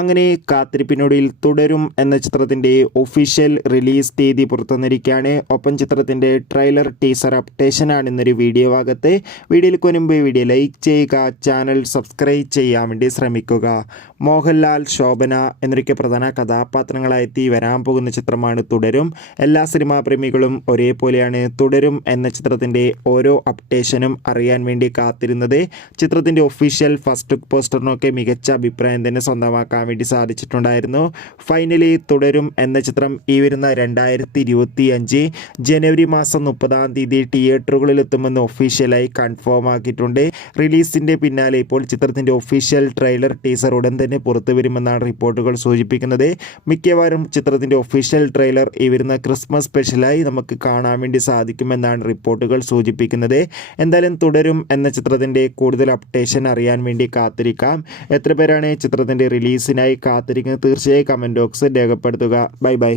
അങ്ങനെ കാത്തിരിപ്പിനൊടുവിൽ തുടരും എന്ന ചിത്രത്തിൻ്റെ ഒഫീഷ്യൽ റിലീസ് തീയതി പുറത്തുവന്നിരിക്കുകയാണ്. ഒപ്പം ചിത്രത്തിൻ്റെ ട്രെയിലർ ടീസർ അപ്ഡേഷനാണ് ഇന്നൊരു വീഡിയോ ഭാഗത്ത്. വീഡിയോയിൽ മുൻപ് വീഡിയോ ലൈക്ക് ചെയ്യുക, ചാനൽ സബ്സ്ക്രൈബ് ചെയ്യാൻ വേണ്ടി ശ്രമിക്കുക. മോഹൻലാൽ, ശോഭന എന്നൊക്കെ പ്രധാന കഥാപാത്രങ്ങളായെത്തി വരാൻ പോകുന്ന ചിത്രമാണ് തുടരും. എല്ലാ സിനിമാ പ്രേമികളും ഒരേപോലെയാണ് തുടരും എന്ന ചിത്രത്തിൻ്റെ ഓരോ അപ്ഡേഷനും അറിയാൻ വേണ്ടി കാത്തിരുന്നത്. ചിത്രത്തിൻ്റെ ഒഫീഷ്യൽ ഫസ്റ്റ് ലുക്ക് പോസ്റ്ററിനൊക്കെ മികച്ച അഭിപ്രായം തന്നെ സ്വന്തമാക്കാൻ വേണ്ടി സാധിച്ചിട്ടുണ്ടായിരുന്നു. ഫൈനലി തുടരും എന്ന ചിത്രം ഈ വരുന്ന 2025 ജനുവരി മാസം 30-ാം തീയതി തിയേറ്ററുകളിൽ എത്തുമെന്ന് ഒഫീഷ്യലായി കൺഫേം ആക്കിയിട്ടുണ്ട്. റിലീസിൻ്റെ പിന്നാലെ ഇപ്പോൾ ചിത്രത്തിൻ്റെ ഒഫീഷ്യൽ ട്രെയിലർ ടീസർ ഉടൻ തന്നെ പുറത്തു വരുമെന്നാണ് റിപ്പോർട്ടുകൾ സൂചിപ്പിക്കുന്നത്. മിക്കവാറും ചിത്രത്തിൻ്റെ ഒഫീഷ്യൽ ട്രെയിലർ ഈ വരുന്ന ക്രിസ്മസ് സ്പെഷ്യലായി നമുക്ക് കാണാൻ വേണ്ടി സാധിക്കുമെന്നാണ് റിപ്പോർട്ടുകൾ സൂചിപ്പിക്കുന്നത്. എന്തായാലും തുടരും എന്ന ചിത്രത്തിൻ്റെ കൂടുതൽ അപ്ഡേഷൻ അറിയാൻ വേണ്ടി കാത്തിരിക്കാം. എത്ര പേരാണ് ചിത്രത്തിൻ്റെ റിലീസിനായി കാത്തിരിക്കുന്നത്? തീർച്ചയായും കമൻറ്റ് ബോക്സിൽ രേഖപ്പെടുത്തുക. ബൈ.